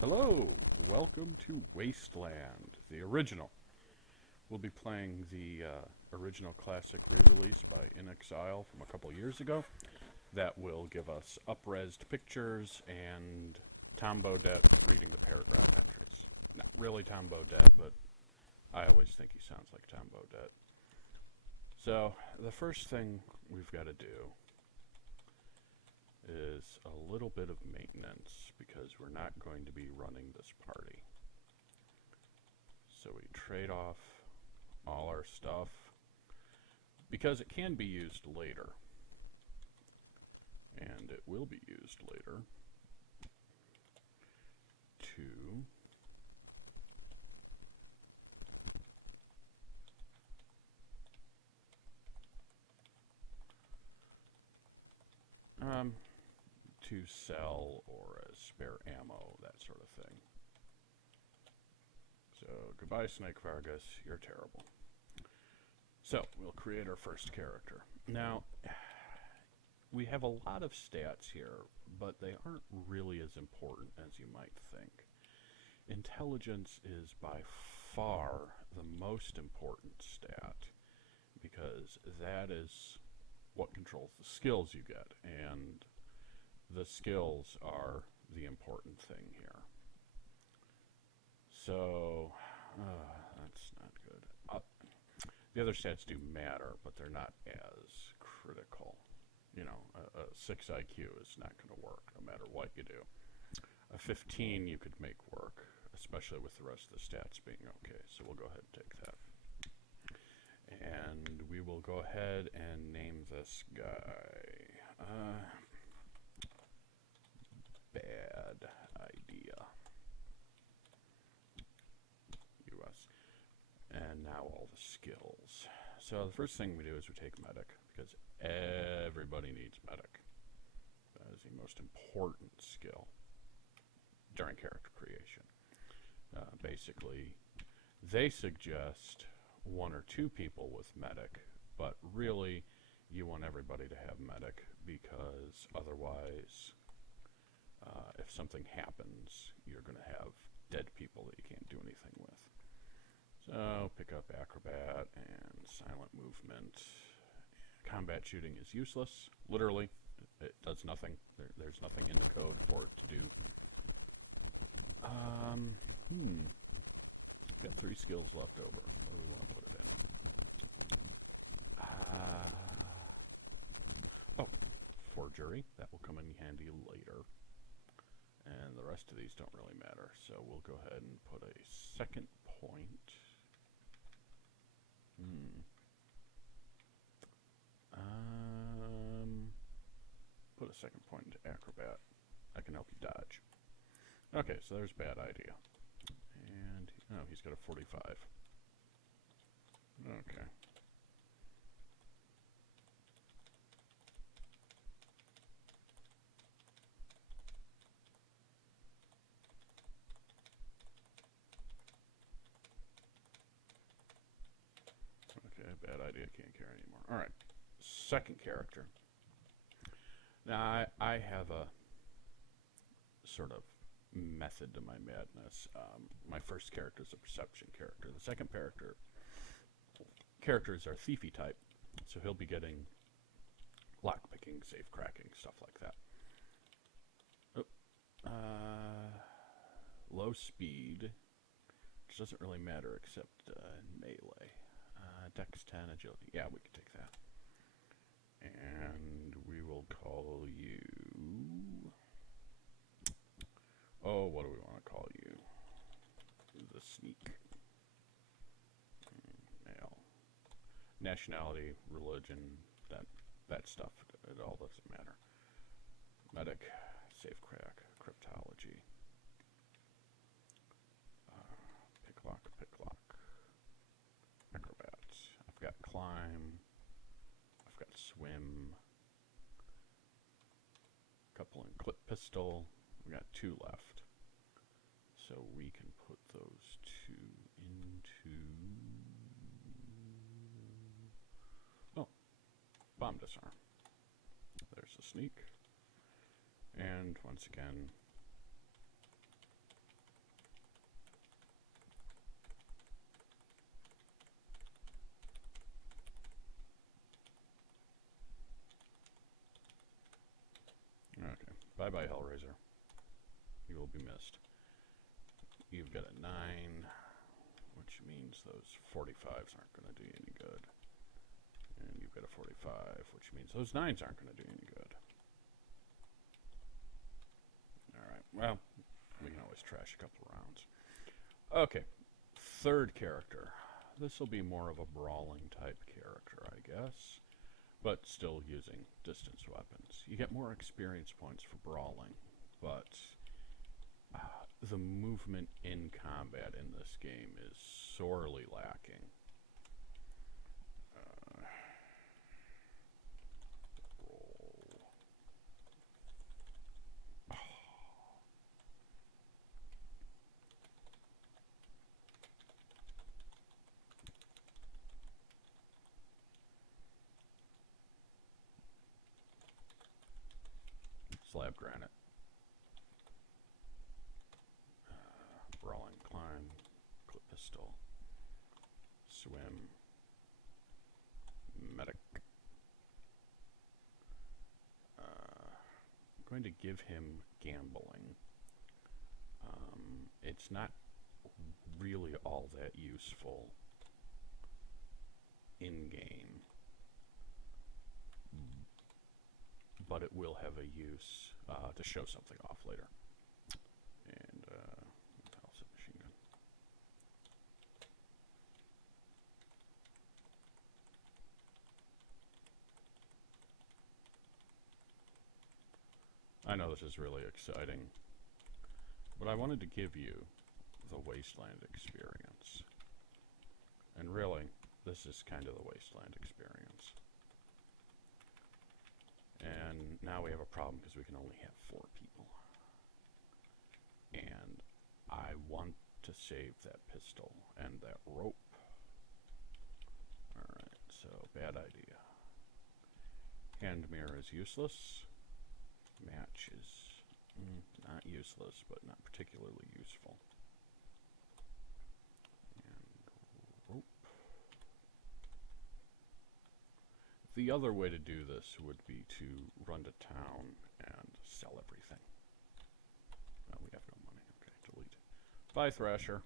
Hello, welcome to Wasteland, the original. We'll be playing the original classic re-release by In Exile from a couple years ago. That will give us up-resed pictures and Tom Bodette reading the paragraph entries. Not really Tom Bodette, but I always think he sounds like Tom Bodette. So, the first thing we've got to do is a little bit of maintenance because we're not going to be running this party. So we trade off all our stuff because it can be used later, and it will be used later to sell or as spare ammo, that sort of thing. So goodbye, Snake Vargas, you're terrible. So we'll create our first character. Now, we have a lot of stats here, but they aren't really as important as you might think. Intelligence is by far the most important stat because that is what controls the skills you get, and the skills are the important thing here. So, that's not good. The other stats do matter, but they're not as critical. You know, a 6 IQ is not going to work no matter what you do. A 15 you could make work, especially with the rest of the stats being okay. So we'll go ahead and take that. And we will go ahead and name this guy. Bad idea. US. And now all the skills. So the first thing we do is we take medic, because everybody needs medic. That is the most important skill during character creation. Basically, they suggest 1 or 2 people with medic, but really you want everybody to have medic because otherwise if something happens, you're going to have dead people that you can't do anything with. So pick up acrobat and silent movement. Combat shooting is useless. Literally, it does nothing. There's nothing in the code for it to do. Got 3 skills left over. What do we want to put it in? Forgery. That will come in handy later. And the rest of these don't really matter. So we'll go ahead and put a second point. Put a second point into acrobat. I can help you dodge. Okay, so there's bad idea. And, oh, he's got a 45. Okay. Okay, bad idea, can't carry anymore. Alright, second character. Now, I have a sort of method to my madness. My first character is a perception character. The second characters are thiefy type, so he'll be getting lockpicking, safe cracking, stuff like that. Low speed, which doesn't really matter except melee. Dex 10, agility. Yeah, we can take that. And we will call you... Oh, what do we want to call you? The Sneak. Male. Nationality, religion, that stuff. It all doesn't matter. Medic, safe crack, cryptology. Picklock. Acrobat. I've got climb. I've got swim. Couple in clip pistol. We got 2 left. So we can put those 2 into... Oh, bomb disarm. There's the sneak. And once again, Bye-bye, Hellraiser. You will be missed. You've got a 9, which means those 45s aren't going to do you any good. And you've got a 45, which means those 9s aren't going to do you any good. Alright, well, we can always trash a couple rounds. Okay, third character. This will be more of a brawling type character, I guess, but still using distance weapons. You get more experience points for brawling, but the movement in combat in this game is sorely lacking. Roll. Slab granite. Brawling, climb, clip pistol, swim, medic. I'm going to give him gambling. It's not really all that useful in-game, but it will have a use to show something off later. And machine gun. I know this is really exciting, but I wanted to give you the Wasteland experience. And really, this is kind of the Wasteland experience. And now we have a problem because we can only have 4 people. And I want to save that pistol and that rope. Alright, so bad idea. Hand mirror is useless. Match is not useless, but not particularly useful. And rope. The other way to do this would be to run to town and sell everything. Well, we have no money. Okay, delete. Bye, Thrasher.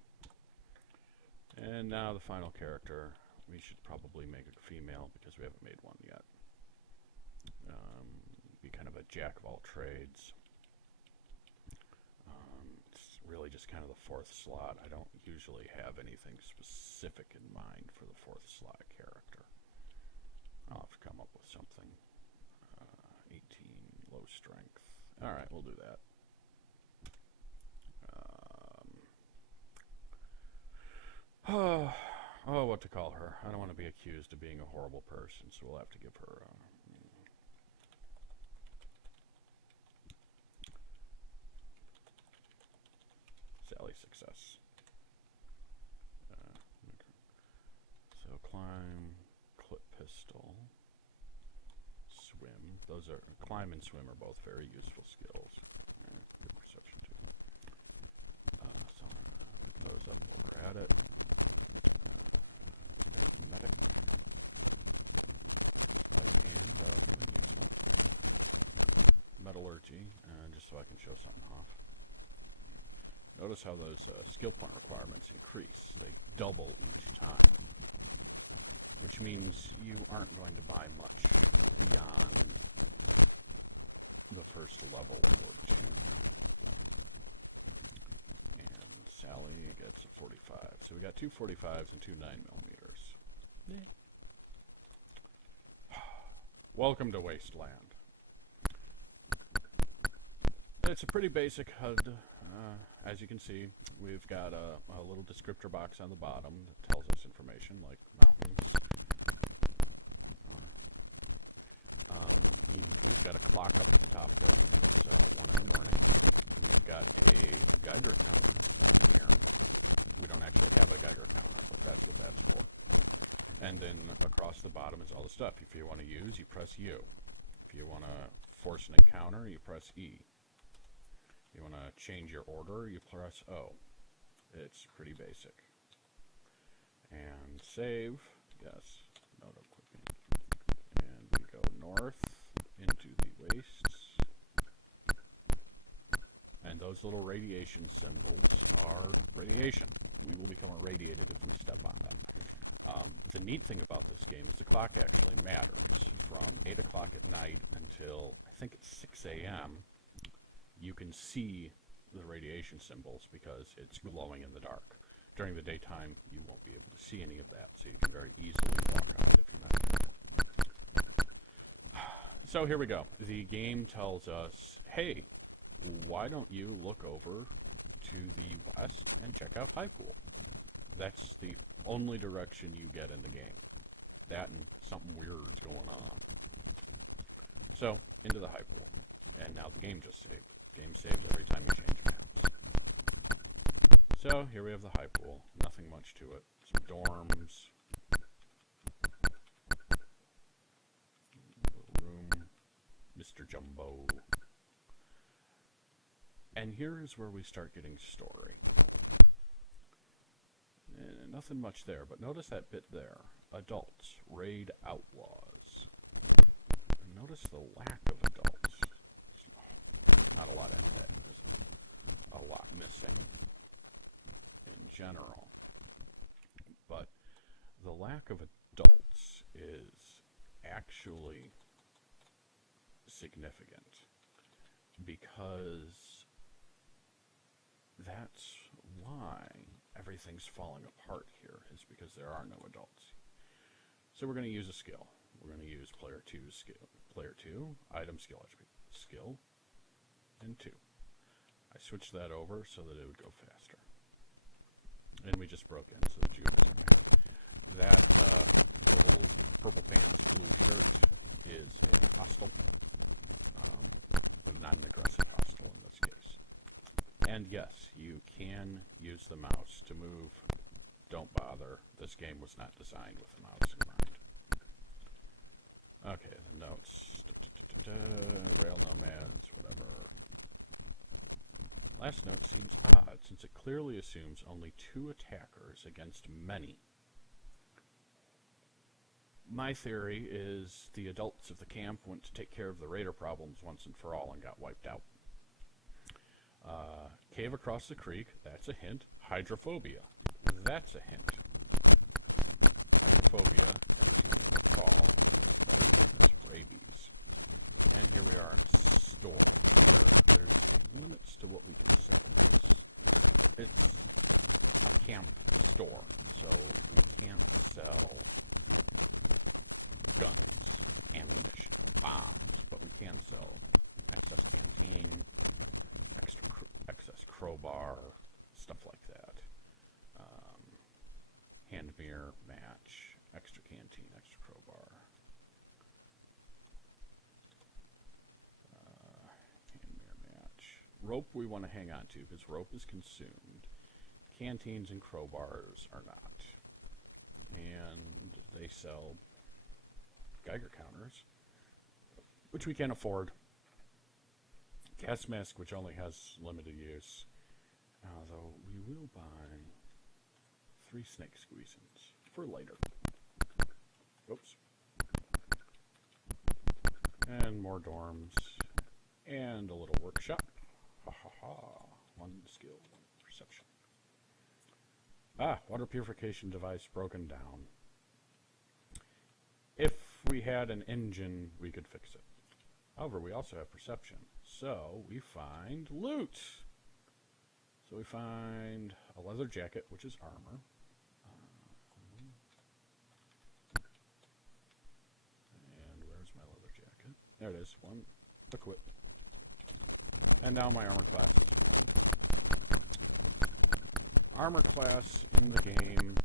And now the final character. We should probably make a female because we haven't made one yet. Be kind of a jack of all trades. It's really just kind of the 4th slot. I don't usually have anything specific in mind for the 4th slot character. I'll have to come up with something. 18, low strength. Alright, we'll do that. Oh, what to call her. I don't want to be accused of being a horrible person, so we'll have to give her Sally success. So climb, clip pistol, swim. Those are climb and swim are both very useful skills. Good perception too. So pick those up while we're at it. Medic. Sleight of hand, that'll come in useful. Metallurgy, just so I can show something off. Notice how those skill point requirements increase. They double each time, which means you aren't going to buy much beyond the first level or 2. And Sally gets a 45. So we got 2 45s and 2 9mm. Yeah. Welcome to Wasteland. It's a pretty basic HUD. As you can see, we've got a little descriptor box on the bottom that tells us information like mountains. We've got a clock up at the top there. It's 1 in the morning. We've got a Geiger counter down here. We don't actually have a Geiger counter, but that's what that's for. And then across the bottom is all the stuff. If you want to use, you press U. If you want to force an encounter, you press E. If you want to change your order, you press O. It's pretty basic. And save. Yes. No, don't click me. And we go north into the wastes. And those little radiation symbols are radiation. We will become irradiated if we step on them. The neat thing about this game is the clock actually matters. From 8 o'clock at night until, I think it's 6 a.m., you can see the radiation symbols because it's glowing in the dark. During the daytime, you won't be able to see any of that, so you can very easily walk out if you're not careful. So here we go. The game tells us, hey, why don't you look over to the west and check out Highpool? That's the only direction you get in the game. That and something weird's going on. So, into the Highpool. And now the game just saved. The game saves every time you change maps. So, here we have the Highpool. Nothing much to it. Some dorms. Little room. Mr. Jumbo. And here is where we start getting story. Nothing much there, but notice that bit there. Adults, raid outlaws. Notice the lack of adults. Not a lot in it. There's a lot missing in general. But the lack of adults is actually significant because that's why everything's falling apart here, is because there are no adults. So we're going to use a skill. We're going to use player 2's skill. Player 2, item skill attribute. Skill, and 2. I switched that over so that it would go faster. And we just broke in, so the jukes are back. That little purple pants, blue shirt is a hostile, but not an aggressive hostile in this case. And yes, you can use the mouse to move. Don't bother. This game was not designed with the mouse in mind. Okay, the notes. Rail nomads, whatever. Last note seems odd, since it clearly assumes only 2 attackers against many. My theory is the adults of the camp went to take care of the raider problems once and for all and got wiped out. Cave across the creek, that's a hint. Hydrophobia, that's a hint. Hydrophobia, as you may recall, is rabies. And here we are in a store where there's limits to what we can sell. It's a camp store, so we can't sell guns, ammunition, bombs, but we can sell excess canteen, excess crowbar, stuff like that. Hand mirror, match, extra canteen, extra crowbar. Hand mirror, match. Rope we want to hang on to because rope is consumed. Canteens and crowbars are not. And they sell Geiger counters, which we can't afford. Gas mask, which only has limited use. Although we will buy 3 snake squeezins for later. Oops. And more dorms. And a little workshop. Ha ha ha. 1 skill, 1 perception. Water purification device broken down. If we had an engine, we could fix it. However, we also have perception. So we find loot. So we find a leather jacket, which is armor. And where's my leather jacket? There it is. 1. Equip. And now my armor class is 1. Armor class in the game.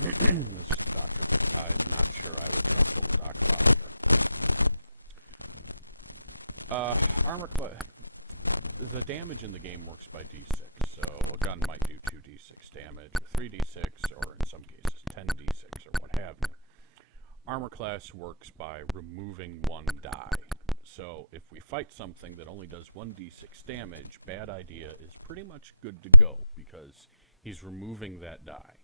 This is the doctor. I'm not sure I would trust old Doc Bowser. Armor class. The damage in the game works by d6, so a gun might do 2d6 damage, or 3d6, or in some cases 10d6, or what have you. Armor class works by removing 1 die. So if we fight something that only does 1d6 damage, bad idea is pretty much good to go, because he's removing that die.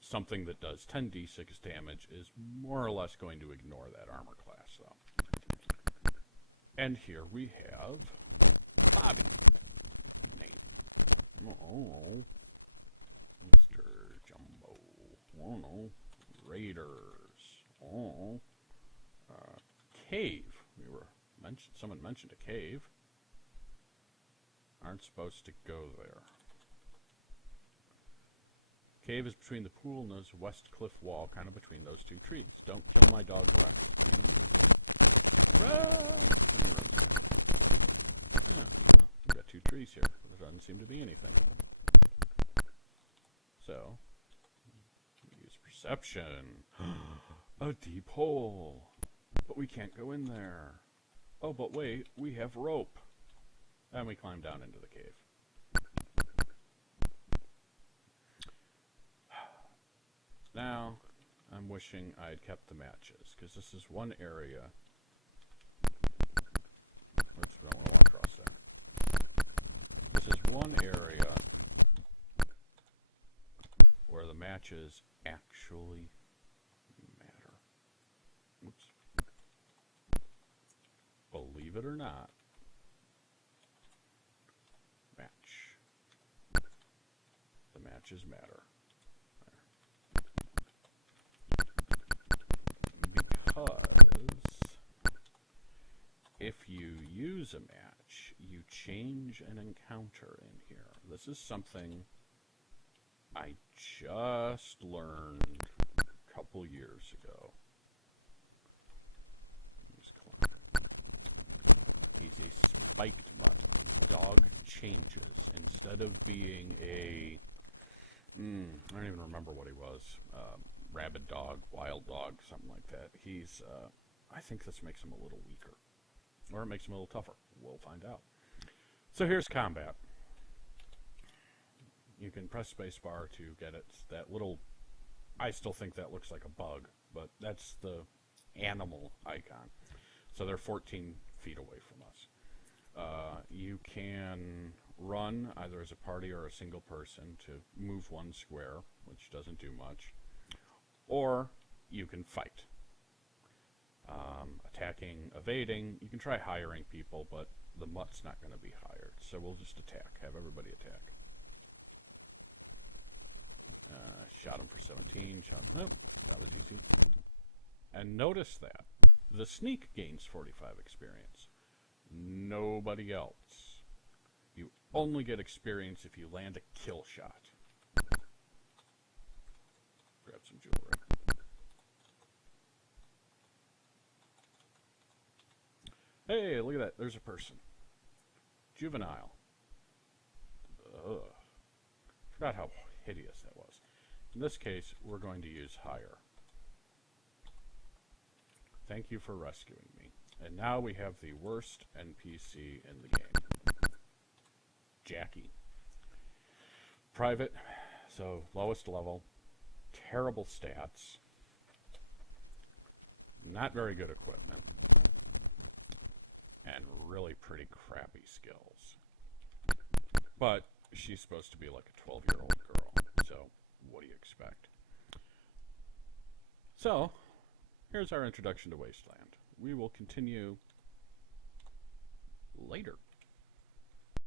Something that does 10d6 damage is more or less going to ignore that armor class, though. And here we have Bobby. Nate. Oh, Mr. Jumbo. Oh no. Raiders. Oh. Cave. Someone mentioned a cave. Aren't supposed to go there. Cave is between the pool and those west cliff wall, kind of between those two trees. Don't kill my dog Rex. Run! He runs away. Yeah, we've got two trees here. There doesn't seem to be anything. So, use perception. A deep hole. But we can't go in there. Oh, but wait, we have rope. And we climb down into the cave. Now, I'm wishing I had kept the matches, because this is one area. Oops, we don't want to walk across there. This is one area where the matches actually matter. Oops. Believe it or not, the matches matter. Because if you use a match, you change an encounter in here. This is something I just learned a couple years ago. He's a spiked mutt. Dog changes. Instead of being a... I don't even remember what he was. Rabid dog, wild dog, something like that. He's, I think this makes him a little weaker. Or it makes him a little tougher. We'll find out. So here's combat. You can press spacebar to get it. That little, I still think that looks like a bug, but that's the animal icon. So they're 14 feet away from us. You can run either as a party or a single person to move one square, which doesn't do much. Or you can fight. Attacking, evading. You can try hiring people, but the mutt's not going to be hired. So we'll just attack. Have everybody attack. Shot him for 17. Shot him. Oh, that was easy. And notice that. The sneak gains 45 experience. Nobody else. You only get experience if you land a kill shot. Grab some jewelry. Hey, look at that. There's a person. Juvenile. Ugh. Forgot how hideous that was. In this case, we're going to use hire. Thank you for rescuing me. And now we have the worst NPC in the game. Jackie. Private, so lowest level. Terrible stats. Not very good equipment. And really pretty crappy skills. But she's supposed to be like a 12-year-old girl. So what do you expect? So, here's our introduction to Wasteland. We will continue later.